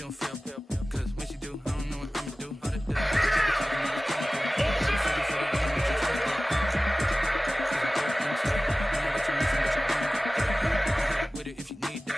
she don't feel. Cause when she do, I don't know what I'ma do. All that with it if you need that.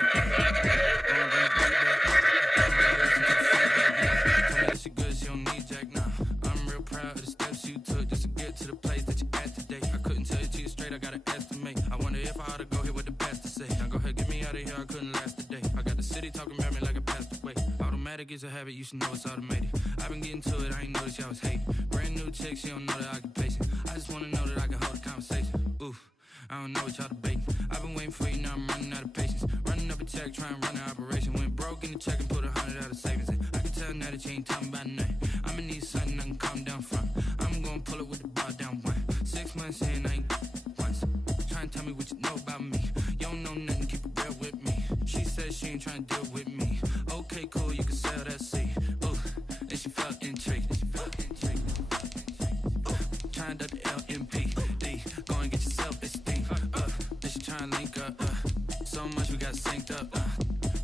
Told me that she good, she don't need Jack now. I'm real proud of the steps you took just to get to the place that you at today. I couldn't tell you to you straight, I gotta estimate. I wonder if I ought to go here with the best to say. Now go ahead, get me out of here, I couldn't last a day. I got the city talking about me like I passed away. Automatic is a habit, you should know it's automated. I've been getting to it, I ain't noticed y'all was hating. Brand new chick, she don't know the occupation. I just wanna know that I can hold a conversation. Oof, I don't know what y'all debating. I've been waiting for you, now I'm running out of patience. Running up a check, trying to run an operation. Went broke in the check and put 100 out of savings in. I can tell now that you ain't talking about nothing. I'ma need something I can calm down from. I'm gonna pull it with the bar down one. 6 months in, I ain't once. Trying to tell me what you know about me. You don't know nothing, keep it real with me. She said she ain't trying to deal with me. Okay, cool, you can sell that seed. Ooh, and she felt intrigued. Trying to the LMPD. Go and get your self-esteem. Then she trying to link up. So much we got synced up.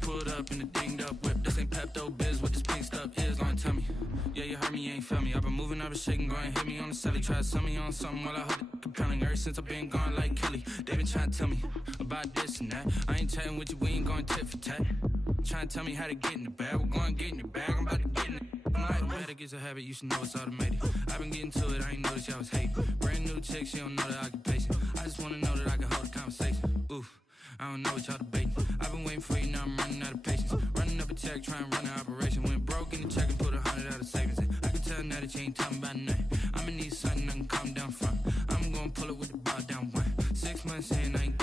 Pulled up in the dinged up whip. This ain't Pepto-Biz, what this pink stuff is. Don't tell me. Yeah, you heard me, you ain't feel me. I've been moving, I've been shaking, go and hit me on the celly. Try to sell me on something while I hold it compelling. Ever since I've been gone like Kelly, they been trying to tell me about this and that. I ain't chatting with you, we ain't going tit for tat. Trying to tell me how to get in the bag. We're going to get in the bag, I'm about to get in it. Automatic is a habit, you should know it's automated. I've been getting to it, I ain't noticed y'all was hating. Brand new chick, she don't know the occupation. I just wanna know that I can hold a conversation. Oof, I don't know what y'all debating. I've been waiting for you, now I'm running out of patience. Running up a check, trying to run an operation. Went broke in the check and put 100 out of savings in. I can tell now that you ain't talking about nothing. I'ma need something I can calm down from. I'm gonna pull it with the bar down one. 6 months in, I ain't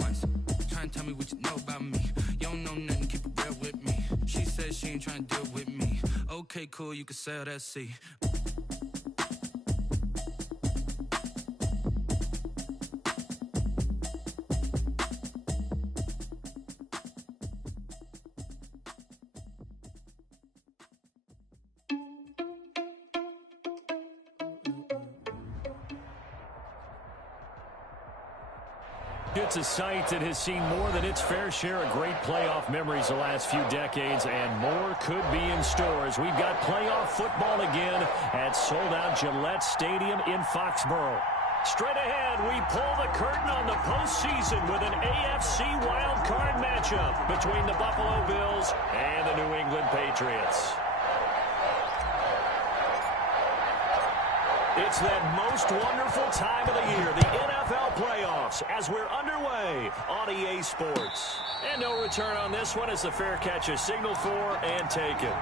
once. Trying to tell me what you know about me. You don't know nothing, keep it real with me. She said she ain't trying to deal with me. Okay, cool, you can sell that seed. It's a site that has seen more than its fair share of great playoff memories the last few decades, and more could be in store as we've got playoff football again at sold-out Gillette Stadium in Foxborough. Straight ahead, we pull the curtain on the postseason with an AFC wildcard matchup between the Buffalo Bills and the New England Patriots. It's that most wonderful time of the year, the NFL playoffs, as we're underway on EA Sports. And no return on this one as the fair catch is signaled for and taken.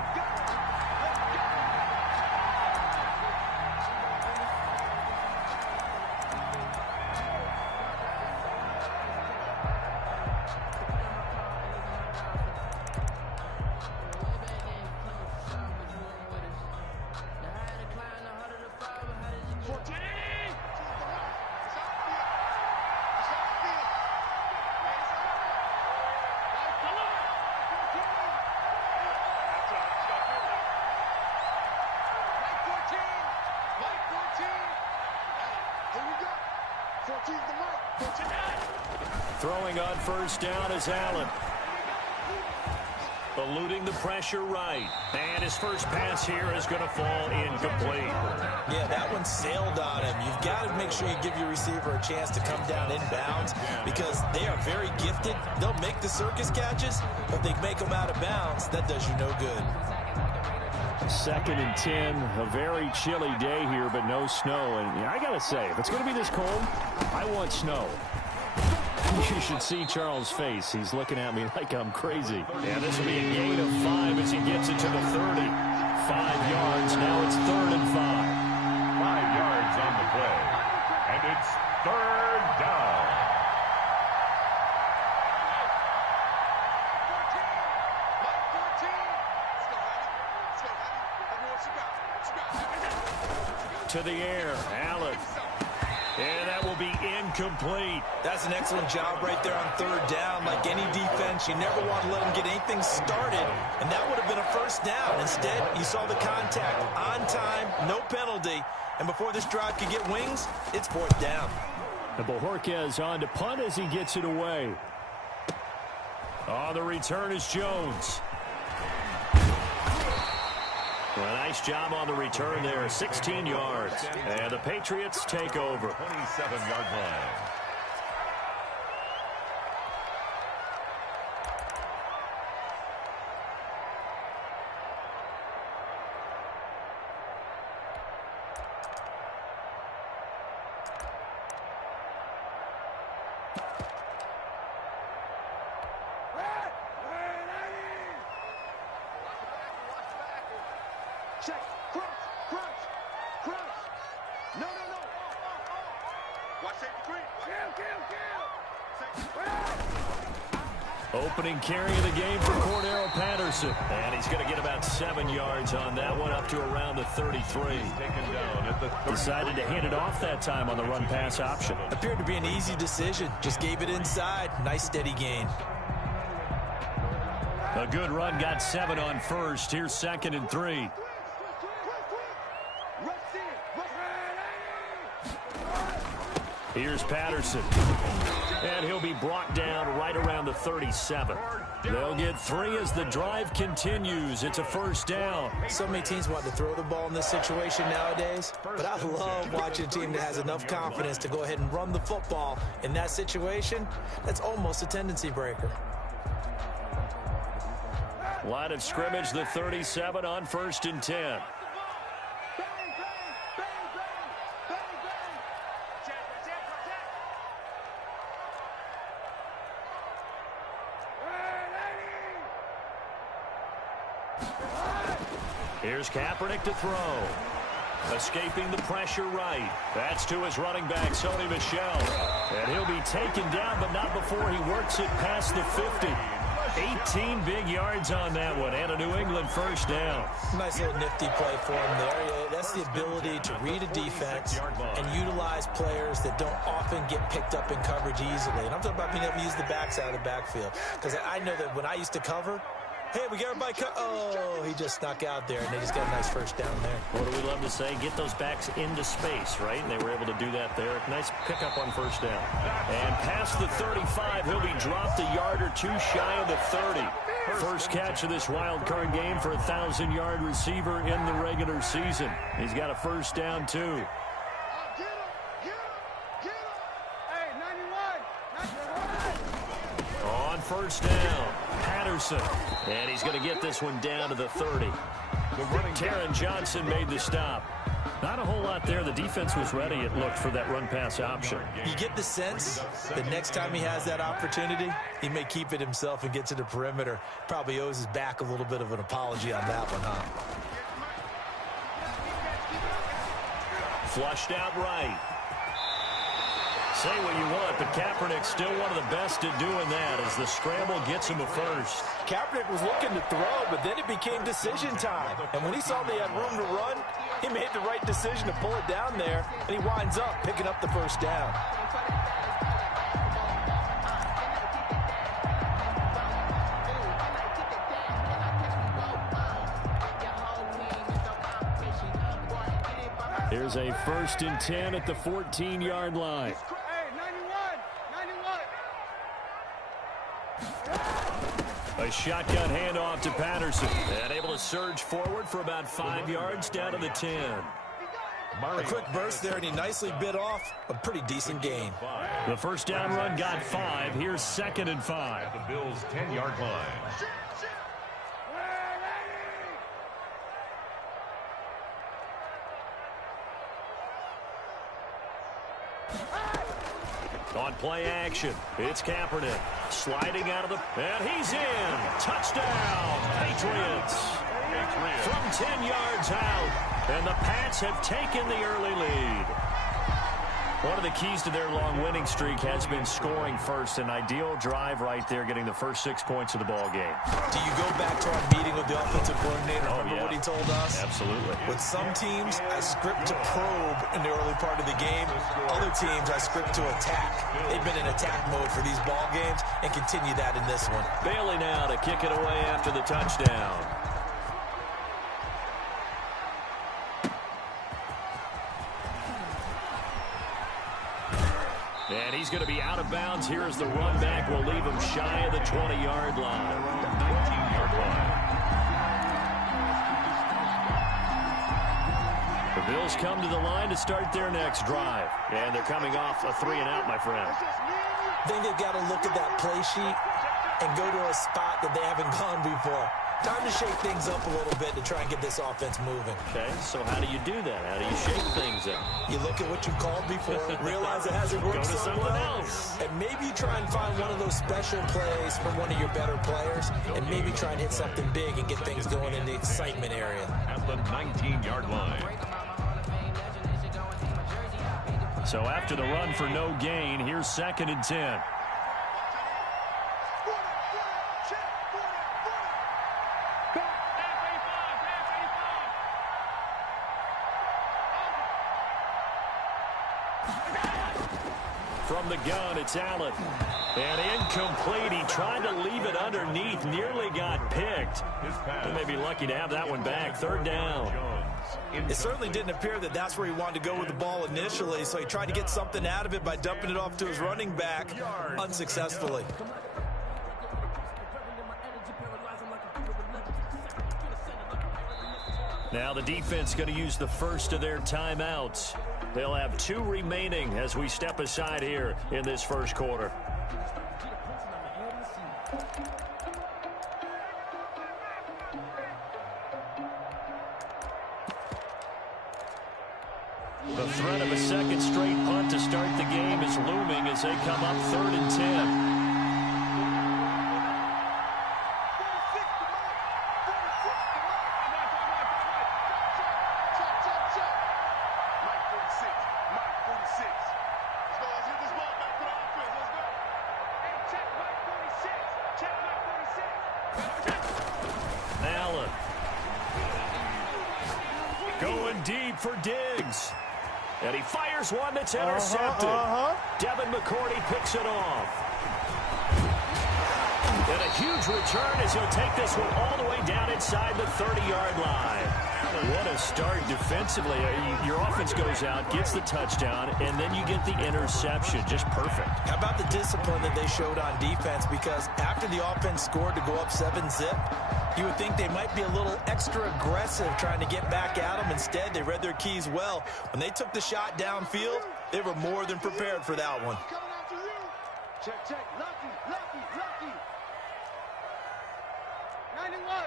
Throwing on first down is Allen. Eluding the pressure right. And his first pass here is going to fall incomplete. Yeah, that one sailed on him. You've got to make sure you give your receiver a chance to come down inbounds because they are very gifted. They'll make the circus catches, but they make them out of bounds. That does you no good. 2nd and 10, a very chilly day here, but no snow. And I got to say, if it's going to be this cold, I want snow. You should see Charles' face. He's looking at me like I'm crazy. Yeah, this will be a gain of 5 as he gets it to the 30. 5 yards. Now it's 3rd and 5. 5 yards on the play. And it's 3rd down. To the air, Allen. And that will be incomplete. That's an excellent job right there on 3rd down. Like any defense, you never want to let them get anything started, and that would have been a first down. Instead, you saw the contact on time, no penalty, and before this drive could get wings, it's 4th down. And Bojorquez on to punt as he gets it away. On the return is Jones. Well, nice job on the return there, 16 yards. And the Patriots take over. 27-yard line. Check. Crunch. No. Watch safety green. Kill. Opening carry of the game for Cordero Patterson. And he's going to get about 7 yards on that one, up to around the 33. Taken down at the 30. Decided to hand it off that time on the run-pass option. Appeared to be an easy decision. Just gave it inside. Nice steady gain. A good run, got 7 on first. Here's 2nd and 3. Here's Patterson. And he'll be brought down right around the 37. They'll get 3 as the drive continues. It's a first down. So many teams want to throw the ball in this situation nowadays, but I love watching a team that has enough confidence to go ahead and run the football. In that situation, that's almost a tendency breaker. Line of scrimmage, the 37 on 1st and 10. Here's Kaepernick to throw. Escaping the pressure right. That's to his running back, Sony Michel. And he'll be taken down, but not before he works it past the 50. 18 big yards on that one, and a New England first down. Nice little nifty play for him there. That's the ability to read a defense and utilize players that don't often get picked up in coverage easily. And I'm talking about being able to use the backside of the backfield. Because I know that when I used to cover, hey, we got everybody oh, he just snuck out there, and they just got a nice first down there. What do we love to say? Get those backs into space, right? And they were able to do that there. Nice pickup on first down. And past the 35, he'll be dropped a yard or two shy of the 30. First catch of this wild card game for a 1,000-yard receiver in the regular season. He's got a first down, too. On first down, Patterson. And he's going to get this one down to the 30. Taron Johnson made the stop. Not a whole lot there. The defense was ready, it looked, for that run-pass option. You get the sense that next time he has that opportunity, he may keep it himself and get to the perimeter. Probably owes his back a little bit of an apology on that one, huh? Flushed out right. Say what you want, but Kaepernick's still one of the best at doing that as the scramble gets him a first. Kaepernick was looking to throw, but then it became decision time. And when he saw they had room to run, he made the right decision to pull it down there, and he winds up picking up the first down. Here's a 1st and 10 at the 14-yard line. A shotgun handoff to Patterson. And able to surge forward for about 5 yards down to the 10. A quick burst there, and he nicely bit off a pretty decent gain. The first down run got 5. Here's 2nd and 5. At the Bills' 10-yard line. On play action, it's Kaepernick. Sliding out of the... And he's in! Touchdown! Patriots! From 10 yards out. And the Pats have taken the early lead. One of the keys to their long winning streak has been scoring first. An ideal drive right there, getting the first 6 points of the ball game. Do you go back to our meeting with the offensive coordinator? Remember what he told us? Absolutely. With some teams, I script to probe in the early part of the game. Other teams, I script to attack. They've been in attack mode for these ball games and continue that in this one. Bailey now to kick it away after the touchdown. And he's going to be out of bounds. Here as the run back will leave him shy of the 20-yard line. 19-yard line. Bills come to the line to start their next drive. And they're coming off a 3-and-out, my friend. I think they've got to look at that play sheet and go to a spot that they haven't gone before. Time to shake things up a little bit to try and get this offense moving. Okay, so how do you do that? How do you shake things up? You look at what you called before, realize it hasn't worked Go to so something well, else. and maybe you try and find one of those special plays from one of your better players, and maybe try and hit something big and get things going in the excitement area. At the 19-yard line. So after the run for no gain, here's 2nd and 10. From the gun, it's Allen. And incomplete. He tried to leave it underneath. Nearly got picked. They may be lucky to have that one back. 3rd down. It certainly didn't appear that that's where he wanted to go with the ball initially, so he tried to get something out of it by dumping it off to his running back unsuccessfully. Now the defense going to use the first of their timeouts. They'll have 2 remaining as we step aside here in this first quarter. The threat of a second straight punt to start the game is looming as they come up 3rd and 10. Allen. Going deep for Diggs. And he fires one that's intercepted. Devin McCourty picks it off. And a huge return as he'll take this one all the way down inside the 30-yard line. What a start defensively. Your offense goes out, gets the touchdown, and then you get the interception. Just perfect. How about the discipline that they showed on defense? Because after the offense scored to go up 7-zip, you would think they might be a little extra aggressive trying to get back at them. Instead, they read their keys well. When they took the shot downfield, they were more than prepared for that one. Check, check. Lucky, lucky, lucky. 91.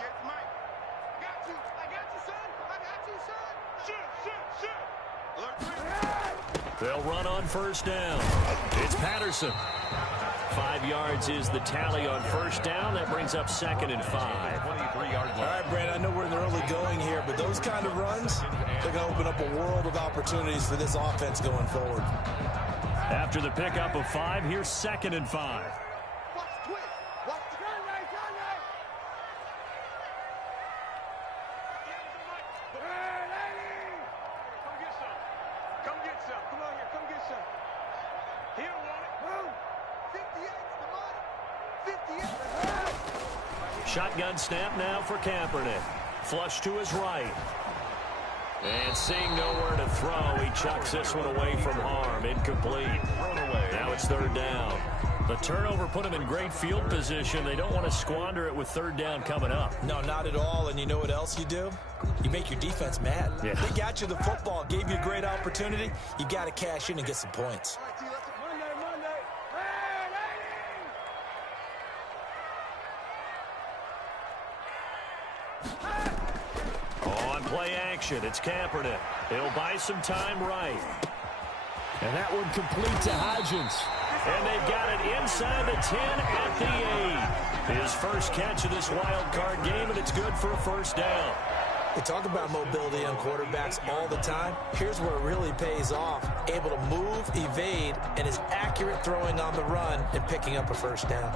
Yes, Mike. Got you. I got you, son. I got you, son. Shoot, shoot, shoot. Alert 3. They'll run on 1st down. It's Patterson. 5 yards is the tally on 1st down. That brings up 2nd and 5. 23-yard All line. right, Brandon, I know we're in the early going here, but those kind of runs, they're going to open up a world of opportunities for this offense going forward. After the pickup of 5, here's 2nd and 5. Watch the twist. Watch the gun right, gun right. Hey, lady! Come get some. Come get some. Come on here. Come get some. Here, want it. Move. 58's the money. 58. Shotgun snap now for Kaepernick. Flush to his right. And seeing nowhere to throw, he chucks this one away from harm. Incomplete. Now it's 3rd down. The turnover put him in great field position. They don't want to squander it with 3rd down coming up. No, not at all. And you know what else you do? You make your defense mad. Yeah. They got you the football, gave you a great opportunity. You got to cash in and get some points. Monday, Monday. Hey, lady! On play action, it's Kaepernick. He'll buy some time right. And that one complete to Hodgins. And they've got it inside the 10 at the 8. His first catch of this wild card game, and it's good for a 1st down. They talk about mobility on quarterbacks all the time. Here's where it really pays off. Able to move, evade, and is accurate throwing on the run and picking up a 1st down.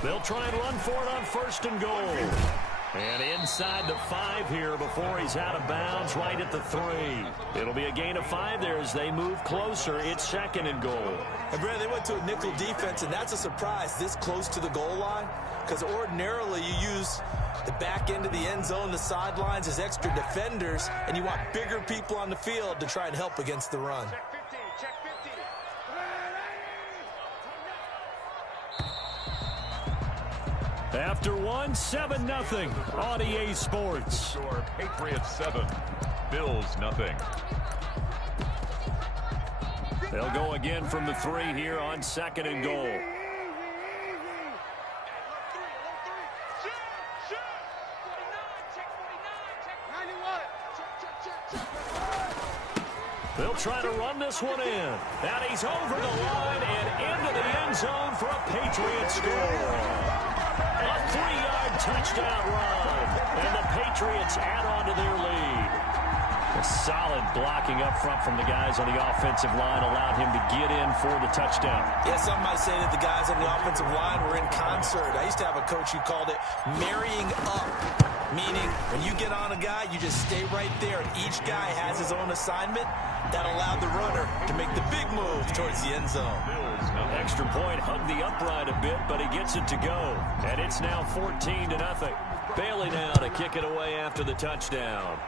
They'll try and run for it on 1st and goal. And inside the 5 here before he's out of bounds, right at the 3. It'll be a gain of 5 there as they move closer. It's 2nd and goal. And Brad, they went to a nickel defense, and that's a surprise this close to the goal line. because ordinarily you use the back end of the end zone, the sidelines as extra defenders, and you want bigger people on the field to try and help against the run. Check 50. After one, 7-0 on EA Sports. Score Patriots 7, Bills 0. They'll go again from the 3 here on 2nd and goal. They'll try to run this one in. And he's over the line and into the end zone for a Patriots score. A 3-yard touchdown run. And the Patriots add on to their lead. A solid blocking up front from the guys on the offensive line allowed him to get in for the touchdown. Yeah, some might say that the guys on the offensive line were in concert. I used to have a coach who called it marrying up, meaning when you get on a guy, you just stay right there. Each guy has his own assignment. That allowed the runner to make the big move towards the end zone. Extra point hugged the upright a bit, but he gets it to go. And it's now 14-0. Bailey now to kick it away after the touchdown.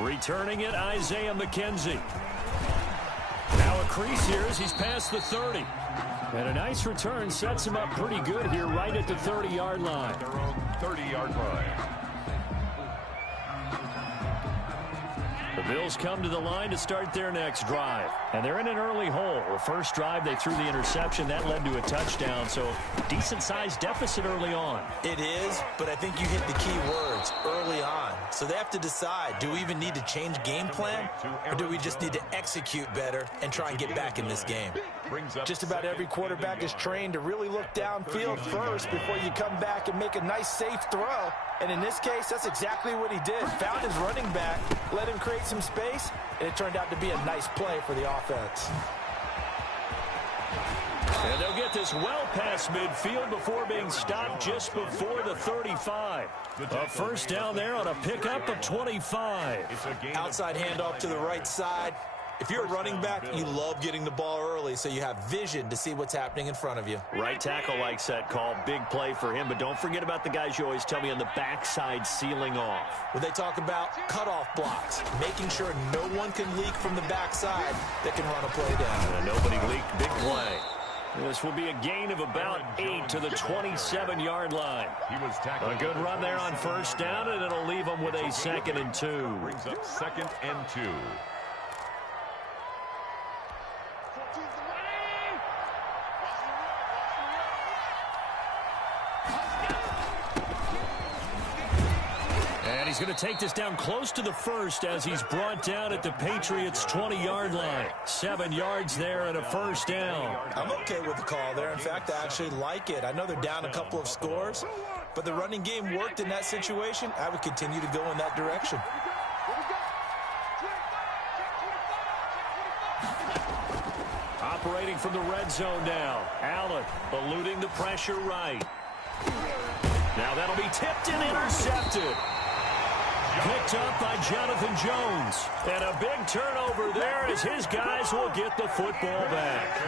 Returning it, Isaiah McKenzie. Now a crease here as he's past the 30. And a nice return sets him up pretty good here right at the 30-yard line. Their own 30-yard line. The Bills come to the line to start their next drive. And they're in an early hole. The first drive, they threw the interception. That led to a touchdown, so decent-sized deficit early on. It is, but I think you hit the key words, early on. So they have to decide, do we even need to change game plan, or do we just need to execute better and try and get back in this game? Just about every quarterback is trained to really look downfield first before you come back and make a nice, safe throw. And in this case, that's exactly what he did. Found his running back, let him create some space, and it turned out to be a nice play for the offense. And they'll get this well past midfield before being stopped just before the 35. A first down there on a pickup of 25. Outside handoff to the right side. If you're a running back, you love getting the ball early so you have vision to see what's happening in front of you. Right tackle likes that call. Big play for him, but don't forget about the guys you always tell me on the backside sealing off. When they talk about cutoff blocks, making sure no one can leak from the backside that can run a play down. And nobody leaked. Big play. This will be a gain of about 8 to the 27-yard line. A good run there on first down, and it'll leave them with a 2nd and 2. Brings up 2nd and 2. He's going to take this down close to the first as he's brought down at the Patriots' 20-yard line. 7 yards there and a first down. I'm okay with the call there. In fact, I actually like it. I know they're down a couple of scores, but the running game worked in that situation. I would continue to go in that direction. Operating from the red zone now. Allen eluding the pressure right. Now that'll be tipped and intercepted. Picked up by Jonathan Jones. And a big turnover there as his guys will get the football back.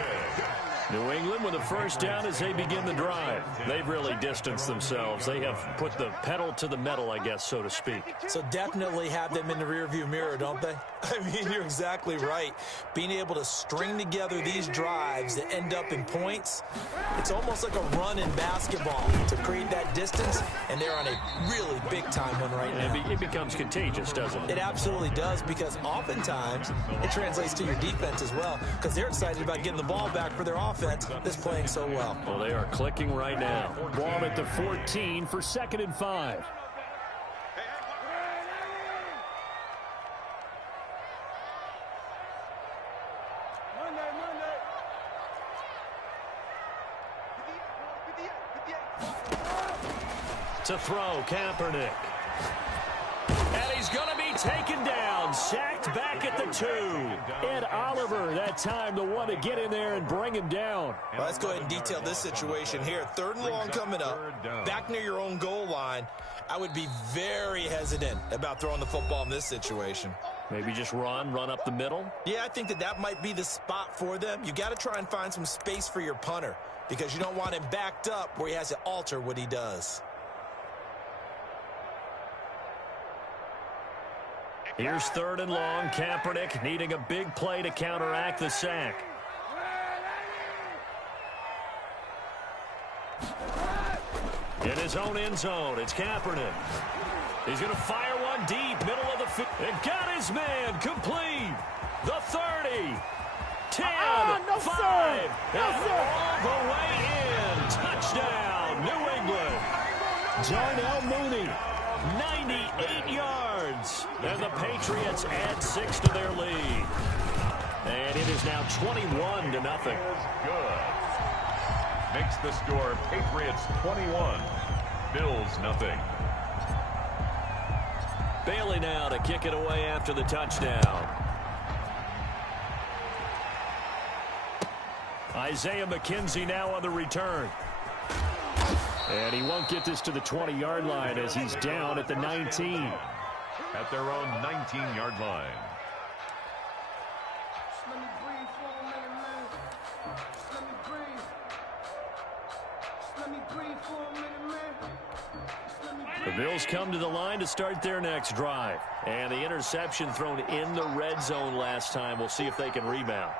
New England with a first down as they begin the drive. They've really distanced themselves. They have put the pedal to the metal, I guess, so to speak. So definitely have them in the rearview mirror, don't they? I mean, you're exactly right. Being able to string together these drives that end up in points, it's almost like a run in basketball to create that distance, and they're on a really big-time one right now. It becomes contagious, doesn't it? It absolutely does, because oftentimes it translates to your defense as well, because they're excited about getting the ball back for their offense that's playing so well. Well, they are clicking right now. Ball at the 14 for 2nd and 5. To throw, Kaepernick. And he's going to be taken down. Sacked back at the 2. Ed Oliver, that time the one to get in there and bring him down. Well, let's go ahead and detail this situation here. 3rd and long coming up. Back near your own goal line. I would be very hesitant about throwing the football in this situation. Maybe just run up the middle? Yeah, I think that might be the spot for them. You got to try and find some space for your punter. because you don't want him backed up where he has to alter what he does. Here's 3rd and long. Kaepernick needing a big play to counteract the sack. In his own end zone, it's Kaepernick. He's going to fire one deep, middle of the field. And got his man complete. The 30, 10, 5, and all the way in. Touchdown, New England. Darnell Mooney, 98 yards. And the Patriots add 6 to their lead. And it is now 21-0. Good. Makes the score Patriots 21, Bills nothing. Bailey now to kick it away after the touchdown. Isaiah McKenzie now on the return. And he won't get this to the 20-yard line as he's down at the 19. At their own 19-yard line. Let me breathe for a minute, man. Let me breathe. Let me breathe for a minute, man. Let me The Bills come to the line to start their next drive. And the interception thrown in the red zone last time. We'll see if they can rebound.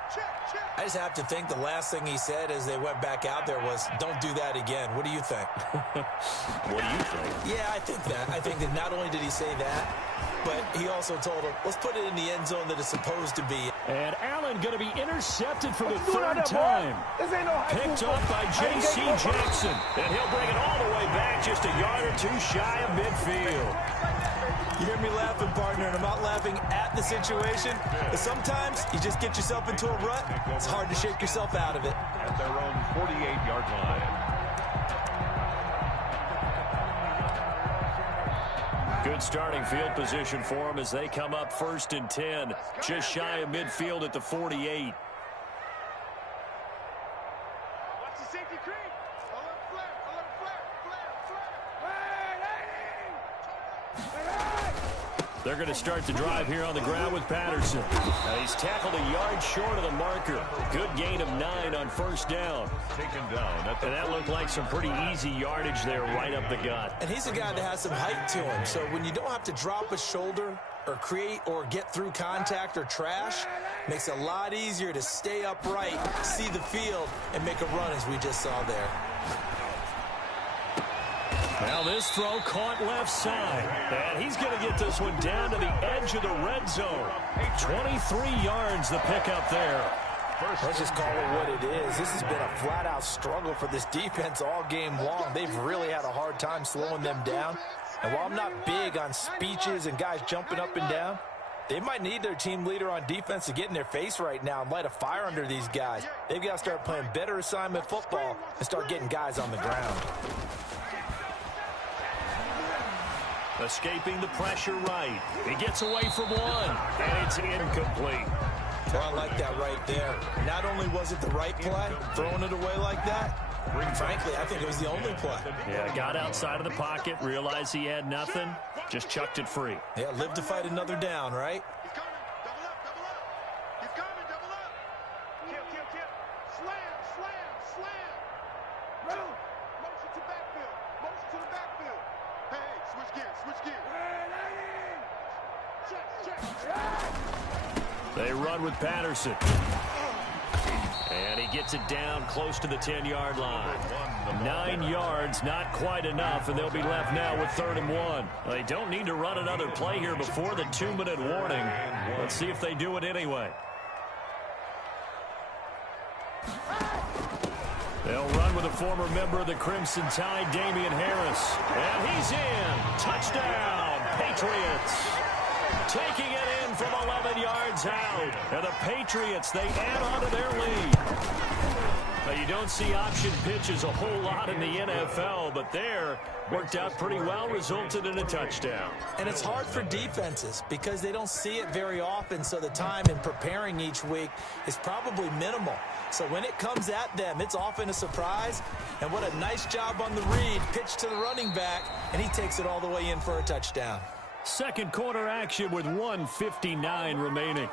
I just have to think the last thing he said as they went back out there was, don't do that again. What do you think? What do you think? Yeah, I think that. I think that not only did he say that, but he also told him, let's put it in the end zone that it's supposed to be. And Allen going to be intercepted for the 3rd time. Picked off by J.C. Jackson. And he'll bring it all the way back just a yard or two shy of midfield. You hear me laughing, partner, and I'm not laughing at the situation. But sometimes you just get yourself into a rut. It's hard to shake yourself out of it. At their own 48-yard line. Good starting field position for them as they come up 1st and 10. Just shy of midfield at the 48. Watch the safety creep. Alert flare, alert flare. They're going to start the drive here on the ground with Patterson. He's tackled a yard short of the marker. Good gain of 9 on 1st down. Taken down. And that looked like some pretty easy yardage there right up the gut. And he's a guy that has some height to him. So when you don't have to drop a shoulder or create or get through contact or trash, makes it a lot easier to stay upright, see the field, and make a run as we just saw there. Now this throw caught left side. And he's going to get this one down to the edge of the red zone. 23 yards the pickup there. Let's just call it what it is. This has been a flat-out struggle for this defense all game long. They've really had a hard time slowing them down. And while I'm not big on speeches and guys jumping up and down, they might need their team leader on defense to get in their face right now and light a fire under these guys. They've got to start playing better assignment football and start getting guys on the ground. Escaping the pressure right. He gets away from one, and it's incomplete. Well, I like that right there. Not only was it the right play, throwing it away like that, frankly, I think it was the only play. Yeah, got outside of the pocket, realized he had nothing, just chucked it free. Yeah, live to fight another down, right? He's coming. Double up, double up. He's coming, double up. Kill. Slam. Motion to backfield. Motion to the backfield. Hey, switch gears. Check. They run with Patterson. And he gets it down close to the 10-yard line. 9 yards, not quite enough, and they'll be left now with 3rd and 1. They don't need to run another play here before the 2-minute warning. Let's see if they do it anyway. They'll run with a former member of the Crimson Tide, Damian Harris. And he's in. Touchdown, Patriots. Taking it in from 11 yards out. And the Patriots, they add on to their lead. Now, you don't see option pitches a whole lot in the NFL, but there worked out pretty well, resulted in a touchdown. And it's hard for defenses because they don't see it very often, so the time in preparing each week is probably minimal. So when it comes at them, it's often a surprise. And what a nice job on the read. Pitch to the running back, and he takes it all the way in for a touchdown. Second quarter action with 1:59 remaining.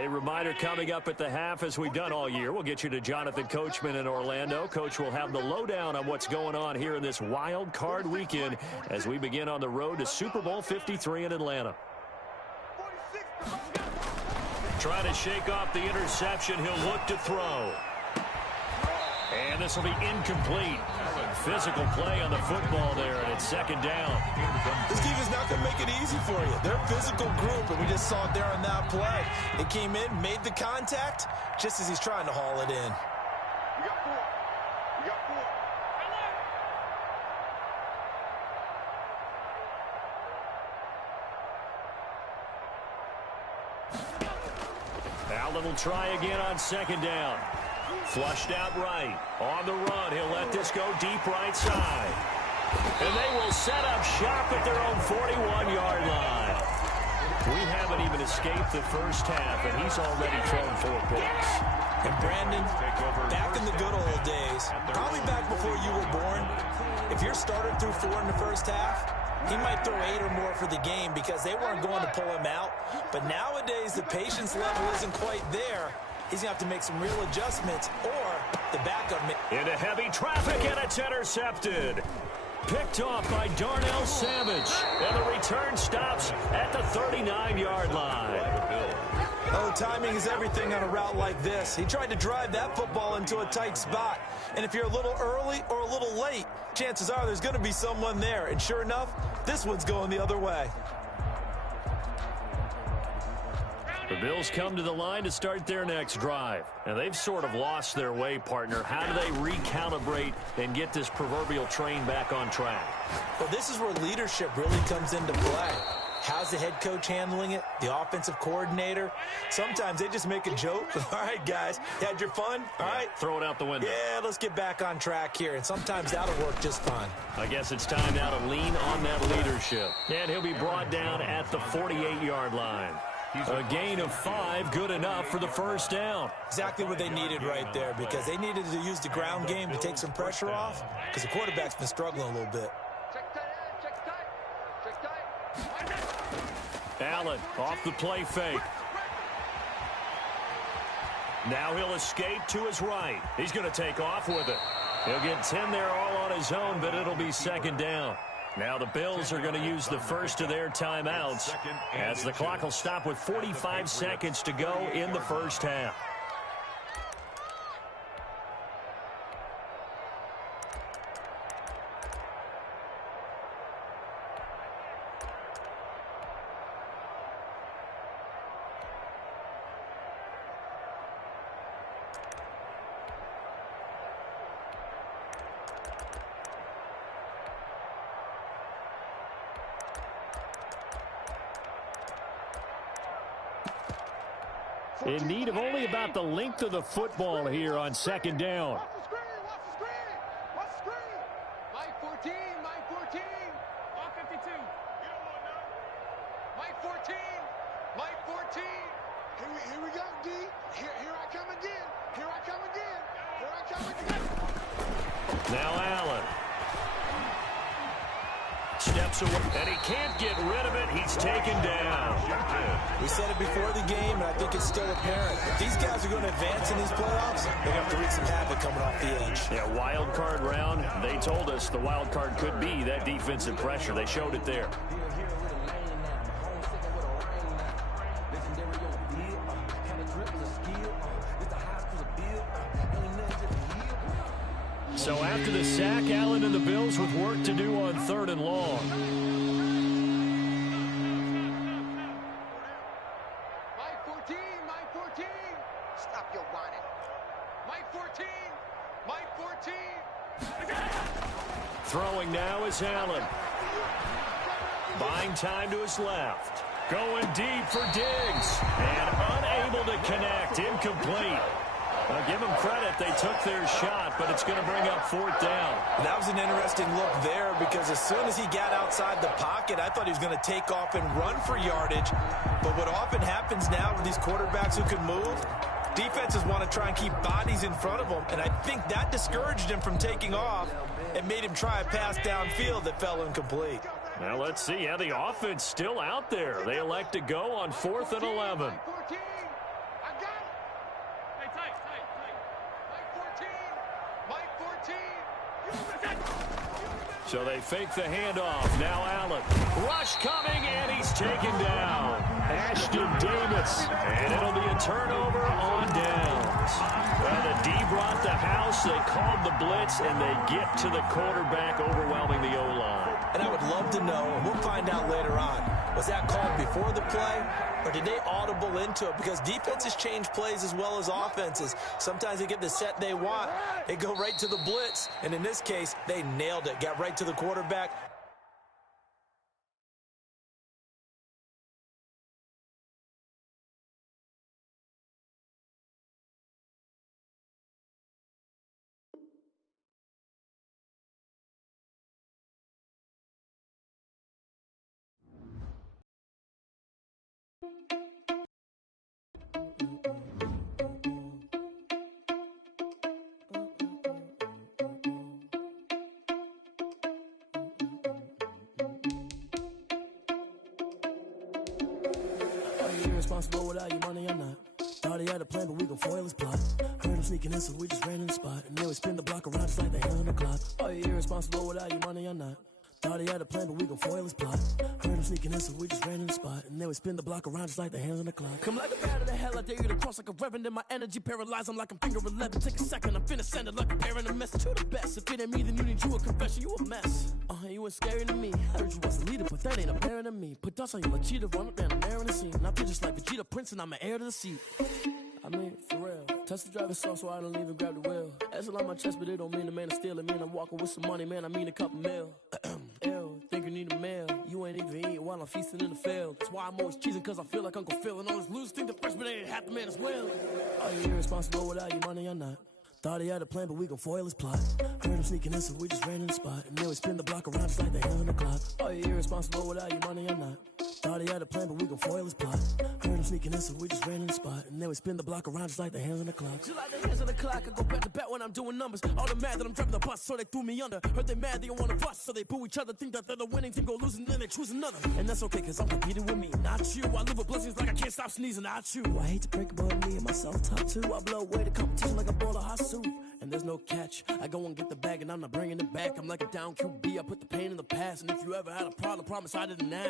A reminder coming up at the half, as we've done all year, we'll get you to Jonathan Coachman in Orlando. Coach will have the lowdown on what's going on here in this wild card weekend as we begin on the road to Super Bowl 53 in Atlanta. Trying to shake off the interception. He'll look to throw. And this will be incomplete. Physical play on the football there, and it's second down. This defense not going to make it easy for you. They're a physical group, and we just saw it there on that play. They came in, made the contact, just as he's trying to haul it in. We got four. We got four. Allen will try again on second down. Flushed out right. On the run, he'll let this go deep right side. And they will set up shop at their own 41-yard line. We haven't even escaped the first half, and he's already thrown 4 picks. And Brandon, back in the good old days, probably back before you were born, if your starter threw 4 in the first half, he might throw 8 or more for the game because they weren't going to pull him out. But nowadays, the patience level isn't quite there. He's going to have to make some real adjustments, or the backup. Into heavy traffic, and it's intercepted. Picked off by Darnell Savage. And the return stops at the 39-yard line. Oh, timing is everything on a route like this. He tried to drive that football into a tight spot. And if you're a little early or a little late, chances are there's going to be someone there. And sure enough, this one's going the other way. The Bills come to the line to start their next drive. And they've sort of lost their way, partner. How do they recalibrate and get this proverbial train back on track? Well, this is where leadership really comes into play. How's the head coach handling it? The offensive coordinator? Sometimes they just make a joke. All right, guys, you had your fun? All right. Throw it out the window. Yeah, let's get back on track here. And sometimes that'll work just fine. I guess it's time now to lean on that leadership. And he'll be brought down at the 48-yard line. A gain of 5, good enough for the first down. Exactly what they needed right there, because they needed to use the ground game to take some pressure off, because the quarterback's been struggling a little bit. Allen off the play fake. Now he'll escape to his right. He's going to take off with it. He'll get 10 there all on his own, but it'll be second down. Now the Bills are going to use the first of their timeouts as the clock will stop with 45 seconds to go in the first half. In need of only about the length of the football here on second down. Watch the screen, watch the screen, watch the screen. Mike 14, Mike 14. Mike 52. You don't want none. Mike 14, Mike 14. Here we go, D. Here I come again. Here I come again. Here I come again. Now Allen. Steps away, and he can't get rid of it. He's taken down. We said it before the game, and I think it's still apparent. If these guys are going to advance in these playoffs, they're going to have to wreak some havoc coming off the edge. Yeah, wild card round. They told us the wild card could be that defensive pressure. They showed it there. So after the sack, Allen and the Bills with work to do on 3rd and long. Mike 14, Mike 14. Stop your whining. Mike 14, Mike 14. Throwing now is Allen. Buying time to his left. Going deep for Diggs. And unable to connect. Incomplete. I'll give them credit. They took their shot, but it's going to bring up 4th down. That was an interesting look there, because as soon as he got outside the pocket, I thought he was going to take off and run for yardage. But what often happens now with these quarterbacks who can move, defenses want to try and keep bodies in front of them, and I think that discouraged him from taking off and made him try a pass downfield that fell incomplete. Now let's see how the offense still out there. They elect to go on 4th and 11. So they fake the handoff. Now Allen. Rush coming, and he's taken down. Ashton Davis. And it'll be a turnover on downs. Well, the D brought the house. They called the blitz, and they get to the quarterback, overwhelming the O-line. And I would love to know, and we'll find out later on, was that called before the play, or did they audible into it? Because defenses change plays as well as offenses. Sometimes they get the set they want. They go right to the blitz. And in this case, they nailed it. Got right to the quarterback. Irresponsible without your money or not. Thought he had a plan, but we gon' foil his plot. Heard him sneaking in, so we just ran in the spot. And then we spin the block around just like the hands on the clock. Are you irresponsible without your money or not? Thought he had a plan, but we gon' foil his plot. Heard him sneaking in, so we just ran in the spot. And then we spin the block around just like the hands on the clock. Come like a bat of the hell, I dare you to cross like a reverend. And my energy paralyzed, I'm like I'm finger 11. Take a second, I'm finna send it like a parent a message to the best. If it ain't me, then you need you a confession, you a mess. You ain't scary to me. Heard you was a leader, but that ain't apparent to me. Put dust on you like Cheetah, run up down, I'm airing the scene. Now just like Vegeta Prince, and I'm an heir to the seat. I mean, for real. Touch the driver's soft, so I don't even grab the wheel. That's a lot on my chest, but it don't mean the man is stealing. Mean I'm walking with some money, man, I mean a couple mil. Ew, think you need a meal. You ain't even eating while I'm feasting in the field. That's why I'm always cheesing, cause I feel like Uncle Phil. And all those losers think the freshman ain't half the man as well. Are you irresponsible without your money or not? Thought he had a plan, but we gon' foil his plot. Heard him sneaking in, so we just ran in the spot. And then we spin the block around just like the hands on the clock. Are you irresponsible without your money or not? Thought he had a plan, but we gon' foil his plot. Heard him sneaking in, so we just ran in the spot. And then we spin the block around just like the hands on the clock. Just like the hands on the clock, I go back to back when I'm doing numbers. All the mad that I'm driving the bus, so they threw me under. Heard they mad, they don't wanna bust, so they boo each other. Think that they're the winning team, go losing, then they choose another. And that's okay, cause I'm competing with me, not you. I live with blessings like I can't stop sneezing, not you. I hate to break it, but me and myself top too. I blow away the competition like a bowl of hot soup. And there's no catch. I go and get the bag and I'm not bringing it back. I'm like a down QB, I put the pain in the past. And if you ever had a problem, promise I didn't ask.